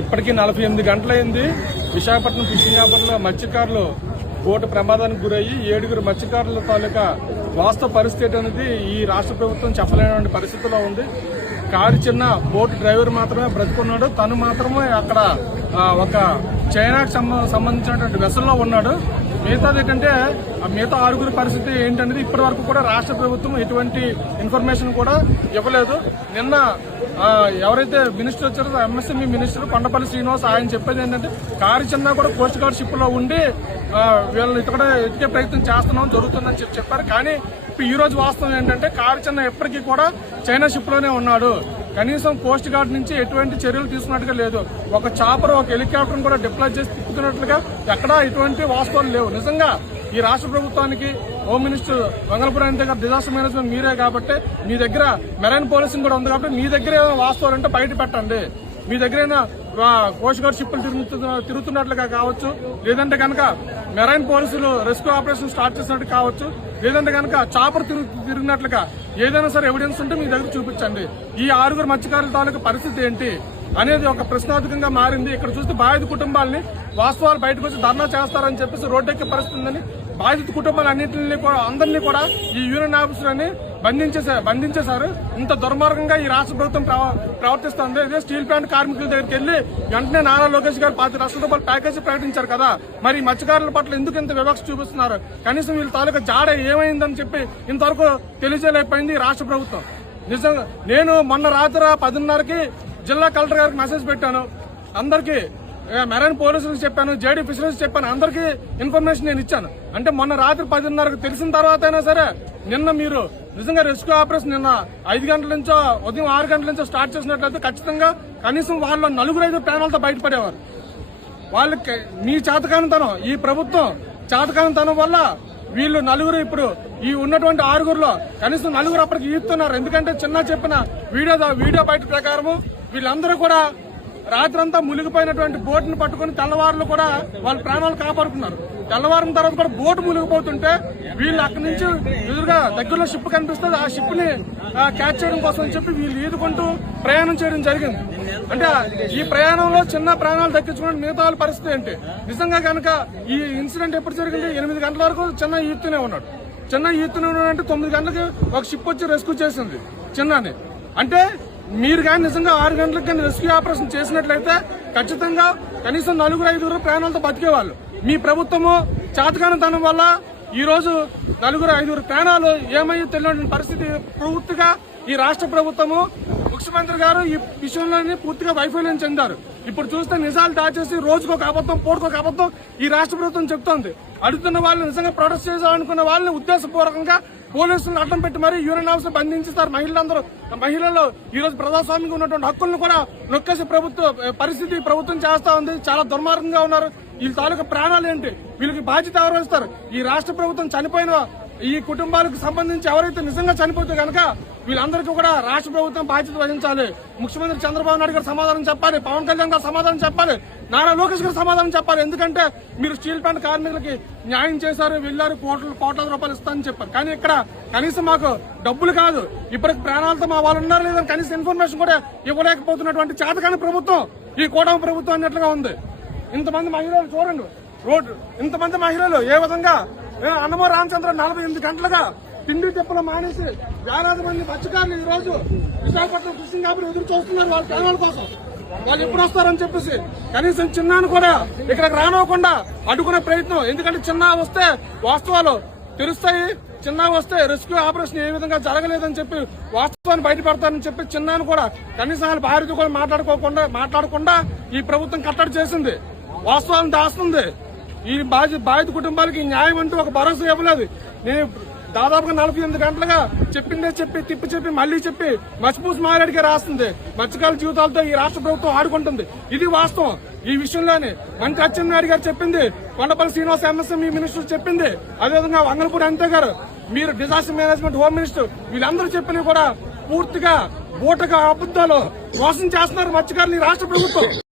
ఇప్పటికీ 48 గంటలైంది. విశాఖపట్నం ఫిషింగ్ హార్బర్లో మత్స్యకారులు బోటు ప్రమాదానికి గురయ్యి 7 మత్స్యకారుల తాలూకా వాస్తవ పరిస్థితి అనేది ఈ రాష్ట్ర ప్రభుత్వం చెప్పలేనటువంటి పరిస్థితిలో ఉంది. కారు చిన్న బోటు డ్రైవర్ మాత్రమే బ్రతుకున్నాడు. తను మాత్రమే అక్కడ ఒక చైనాకు సంబంధించినటువంటి వెసల్లో ఉన్నాడు. మిగతాది ఏంటంటే మిగతా 6 పరిస్థితి ఏంటనేది ఇప్పటి వరకు కూడా రాష్ట్ర ప్రభుత్వం ఎటువంటి ఇన్ఫర్మేషన్ కూడా ఇవ్వలేదు. నిన్న ఎవరైతే మినిస్టర్ వచ్చారో ఎంఎస్ఎంఈ మినిస్టర్ కొండపల్లి శ్రీనివాస్ ఆయన చెప్పేది ఏంటంటే కారు చిన్న కూడా కోస్ట్ గార్డ్ షిప్ లో ఉండి వీళ్ళని ఎత్తికే ప్రయత్నం చేస్తున్నాం జరుగుతుందని చెప్పారు. కానీ ఈ రోజు వాస్తవం ఏంటంటే కారు చిన్న ఎప్పటికీ కూడా చైనా షిప్ లోనే ఉన్నాడు. కనీసం కోస్ట్ గార్డ్ నుంచి ఎటువంటి చర్యలు తీసుకున్నట్టుగా లేదు. ఒక చాపర్ ఒక హెలికాప్టర్ కూడా డిప్లాయ్ చేసి తిప్పుతున్నట్లుగా ఎక్కడా ఎటువంటి వాస్తవాలు లేవు. నిజంగా ఈ రాష్ట్ర ప్రభుత్వానికి హోమ్ మినిస్టర్ వంగలపూడి అనిత గారు డిజాస్టర్ మేనేజ్మెంట్ మీరే కాబట్టి మీ దగ్గర మెరైన్ పోలీసింగ్ కూడా ఉంది కాబట్టి మీ దగ్గర వాస్తవాలు అంటే బయట పెట్టండి. మీ దగ్గరైనా కోస్ట్ గార్డ్ షిప్లు తిరుగుతున్నట్లుగా కావచ్చు, లేదంటే కనుక మెరైన్ పోలీసులు రెస్క్యూ ఆపరేషన్ స్టార్ట్ చేసినట్టు కావచ్చు, లేదంటే కనుక చాపర్ తిరిగినట్లుగా ఏదైనా సరే ఎవిడెన్స్ ఉంటే మీ దగ్గర చూపించండి. ఈ 6 మత్స్యకారుల తాలూకు పరిస్థితి ఏంటి అనేది ఒక ప్రశ్నార్థకంగా మారింది. ఇక్కడ చూస్తే బాధిత కుటుంబాలని వాస్తవాలు బయటకు వచ్చి ధర్నా చేస్తారని చెప్పేసి రోడ్డెక్కే పరిస్థితి ఉందని బాధిత కుటుంబాలన్నింటినీ కూడా అందరినీ కూడా ఈ యూనియన్ ఆఫీసులని బంధించేశారు. ఇంత దుర్మార్గంగా ఈ రాష్ట్ర ప్రభుత్వం ప్రవర్తిస్తోంది. ఇదే స్టీల్ ప్లాంట్ కార్మికుల దగ్గరికి వెళ్లి వెంటనే నారా లోకేష్ గారు 10 లక్షల రూపాయల ప్యాకేజీ ప్రకటించారు కదా, మరి మత్స్యకారుల పట్ల ఎందుకు ఇంత వివక్ష చూపిస్తున్నారు? కనీసం వీళ్ళ తాలూకా జాడ ఏమైందని చెప్పి ఇంతవరకు తెలియజేయలేకపోయింది రాష్ట్ర ప్రభుత్వం. నిజంగా నేను మొన్న రాత్రి 10:30కి జిల్లా కలెక్టర్ గారికి మెసేజ్ పెట్టాను. అందరికీ మెరైన్ పోలీసులకు చెప్పాను, జేడీ ఫిషరీస్ చెప్పాను, అందరికీ ఇన్ఫర్మేషన్ నేను ఇచ్చాను. అంటే మొన్న రాత్రి 10:30కు తెలిసిన తర్వాత అయినా సరే నిన్న మీరు నిజంగా రెస్క్యూ ఆపరేషన్ నిన్న 5 గంటల నుంచో ఉదయం 6 గంటల నుంచో స్టార్ట్ చేసినట్లయితే ఖచ్చితంగా కనీసం వాళ్ళ 4-5 ప్రాణాలతో బయటపడేవారు. వాళ్ళకి మీ చేతకానితనం, ఈ ప్రభుత్వం చేతకానితనం వల్ల వీళ్ళు 4 ఇప్పుడు ఈ ఉన్నటువంటి 6లో కనీసం 4 అప్పటికి ఈదుతున్నారు. ఎందుకంటే చిన్న చెప్పిన వీడియో బయట ప్రకారము వీళ్ళందరూ కూడా రాత్రంతా మునిగిపోయినటువంటి బోటును పట్టుకుని తెల్లవారులు కూడా వాళ్ళ ప్రాణాలు కాపాడుకున్నారు. తెల్లవారిన తర్వాత కూడా బోటు మునిగిపోతుంటే వీళ్ళు అక్కడి నుంచి ఎదురుగా దగ్గరలో షిప్ కనిపిస్తుంది, ఆ షిప్ ని క్యాచ్ చేయడం కోసం చెప్పి వీళ్ళు ఈదుకుంటూ ప్రయాణం చేయడం జరిగింది. అంటే ఈ ప్రయాణంలో చిన్న ప్రాణాలు దక్కించుకున్న మిగతా వాళ్ళ పరిస్థితి ఏంటి? నిజంగా కనుక ఈ ఇన్సిడెంట్ ఎప్పుడు జరిగింది? 8 గంటల వరకు చిన్న ఈదుతూనే ఉన్నాడు. చిన్న ఈదుతూనే ఉన్నాడంటే 9 గంటలకు ఒక షిప్ వచ్చి రెస్క్యూ చేసింది చిన్నని. అంటే మీరు కానీ నిజంగా 6 గంటలకు కానీ రెస్క్యూ ఆపరేషన్ చేసినట్లయితే ఖచ్చితంగా కనీసం 4-5 ప్రాణాలతో బతికేవాళ్ళు. మీ ప్రభుత్వము చేతకానితనం వల్ల ఈ రోజు 4-5 ప్రాణాలు ఏమయ్యో తెలియని పరిస్థితి పూర్తిగా ఈ రాష్ట్ర ప్రభుత్వము ముఖ్యమంత్రి గారు ఈ విషయంలోనే పూర్తిగా వైఫల్యం చెందారు. ఇప్పుడు చూస్తే నిజాలు దాచేసి రోజుకు ఒక అబద్దం పూటకొక అబద్దం ఈ రాష్ట్ర ప్రభుత్వం చెప్తోంది. అడుగుతున్న వాళ్ళు నిజంగా ప్రొటెస్ట్ చేయాలనుకున్న వాళ్ళని ఉద్దేశపూర్వకంగా పోలీసులను అడ్డం పెట్టి మరీ యూనియన్ హౌస్ బంధించేస్తారు. మహిళలు ఈ రోజు ప్రజాస్వామ్యంగా ఉన్నటువంటి హక్కులను కూడా నొక్కేసి పరిస్థితి ప్రభుత్వం చేస్తా ఉంది. చాలా దుర్మార్గంగా ఉన్నారు. వీళ్ళ తాలూకా ప్రాణాలు ఏంటి? వీళ్ళకి బాధ్యత ఎవరు వస్తారు? ఈ రాష్ట్ర ప్రభుత్వం చనిపోయిన ఈ కుటుంబాలకు సంబంధించి ఎవరైతే నిజంగా చనిపోతే కనుక వీళ్ళందరికీ కూడా రాష్ట్ర ప్రభుత్వం బాధ్యత వహించాలి. ముఖ్యమంత్రి చంద్రబాబు నాయుడు గారు సమాధానం చెప్పాలి, పవన్ కళ్యాణ్ గారు సమాధానం చెప్పాలి, నారా లోకేష్ గారు సమాధానం చెప్పాలి. ఎందుకంటే మీరు స్టీల్ ప్లాంట్ కార్మికులకి న్యాయం చేశారు, వెళ్లారు, కోట్ల రూపాయలు ఇస్తారని చెప్పారు. కానీ ఇక్కడ కనీసం మాకు డబ్బులు కాదు, ఇప్పటికి ప్రాణాలతో మా వాళ్ళు ఉన్నారు లేదని కనీసం ఇన్ఫర్మేషన్ కూడా ఇవ్వలేకపోతున్నటువంటి చేతకాని ప్రభుత్వం ఈ కూటమి ప్రభుత్వం అన్నట్లుగా ఉంది. ఇంతమంది మహిళలు చూడండి, ఇంతమంది మహిళలు ఏ విధంగా అన్నమో రామచంద్ర 48 గంటలుగా తిండి తిప్పలు మానేసి వేలాది మంది మత్స్యకారులు ఈ రోజు విశాఖపట్నం ఫిషింగ్ హార్బర్ ఎదురు చూస్తున్నారు వాళ్ళ ప్రాణాల కోసం. వాళ్ళు ఎప్పుడు వస్తారని చెప్పేసి కనీసం చిన్నాను కూడా ఇక్కడికి రానివ్వకుండా అడ్డుకునే ప్రయత్నం. ఎందుకంటే చిన్న వస్తే వాస్తవాలు తెలుస్తాయి, చిన్న వస్తే రెస్క్యూ ఆపరేషన్ ఏ విధంగా జరగలేదని చెప్పి వాస్తవాన్ని బయటపడతారని చెప్పి చిన్నాను కూడా కనీసం వాళ్ళ భార్యతో కూడా మాట్లాడకుండా ఈ ప్రభుత్వం కట్టడి చేసింది, వాస్తవాలను దాస్తుంది. ఈ బాధిత కుటుంబాలకి న్యాయం అంటూ ఒక భరోసా ఇవ్వలేదు. నేను దాదాపుగా 48 గంటలుగా చెప్పిందే చెప్పి మళ్లీ చెప్పి మసిపూసి మారేడికే రాస్తుంది. మత్స్యకారుల జీవితాలతో ఈ రాష్ట్ర ప్రభుత్వం ఆడుకుంటుంది. ఇది వాస్తవం. ఈ విషయంలోనే మంత్రి అచ్చెన్నాయుడు గారు చెప్పింది, కొండపల్లి శ్రీనివాస్ ఎంఎస్ఎంఈ మినిస్టర్ చెప్పింది, అదేవిధంగా వంగలపూడి అనిత గారు, మీరు డిజాస్టర్ మేనేజ్మెంట్ హోమ్ మినిస్టర్, వీళ్ళందరూ చెప్పినవి కూడా పూర్తిగా బూటగా అబద్దాలు మోసం చేస్తున్నారు మత్స్యకారులు ఈ రాష్ట్ర ప్రభుత్వం.